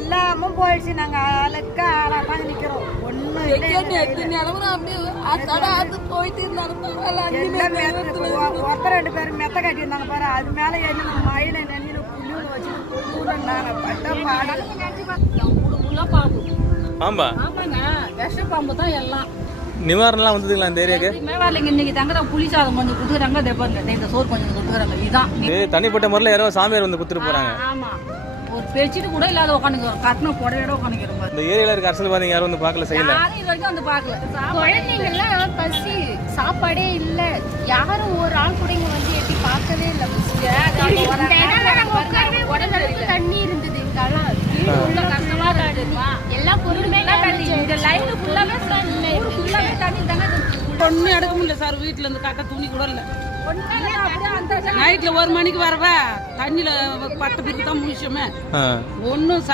எல்லாமும் போயிடுச்சு. நாங்க ஆளுக்கு ஆளா தான் நிக்கிறோம் ஒருத்தர் ரெண்டு பேரும் மெத்த கட்டியிருந்தாங்க பாரு. அது மேல என்ன மயில நெஞ்சில புல்லு வச்சு நாங்க பட்ட பாடு. ஊருக்குள்ள பாம்பு. ஆம்பா. ஆமாங்க. விஷ பாம்பு தான் எல்லாம். நிவாரணம்லாம் வந்ததுங்களா இந்த ஏரியாக்கு? மேவாலிங்க இன்னைக்கு தங்குற புளி சாதம் கொஞ்சம் கொடுக்குறாங்க தெப்பாங்க இந்த சோறு கொஞ்சம் கொடுக்குறாங்க. இதுதான் தனிப்பட்ட முறையில் யாரோ சாமியார் வந்து கொடுத்துட்டு போறாங்க. ஆமா. ஒரு பெட்ஷீட் கூட இல்லாத உட்காந்துக்கிறோம் கட்டின புடவையோட உட்காந்துக்கிறோம் பாரு இந்த ஏரியால இருக்க அரசியல்வாதிங்க யாரும் வந்து பார்க்கல செய்யல. யாரும் இது வரைக்கும் வந்து பார்க்கல. குழந்தைங்கெல்லாம் பசி சாப்பாடே இல்ல. யாரும் ஒரு ஆள் கூட இங்க வந்து எட்டி பார்க்கவே இல்ல தண்ணி இருந்தது இங்கெல்லாம் வீடு உள்ள கஷ்டமா எல்லா பொருளுமே இந்த லைன் ஃபுல்லாவே ஒன்றும் எடுக்க முடியல சார். வீட்டில் இருந்து கட்ட துணி கூட இல்லை. ஒண்ணு அப்படியே அந்த நைட்டில் ஒரு மணிக்கு வரவ தண்ணியில் பட்ட பிறகு தான் முடிச்சோமே ஒன்றும்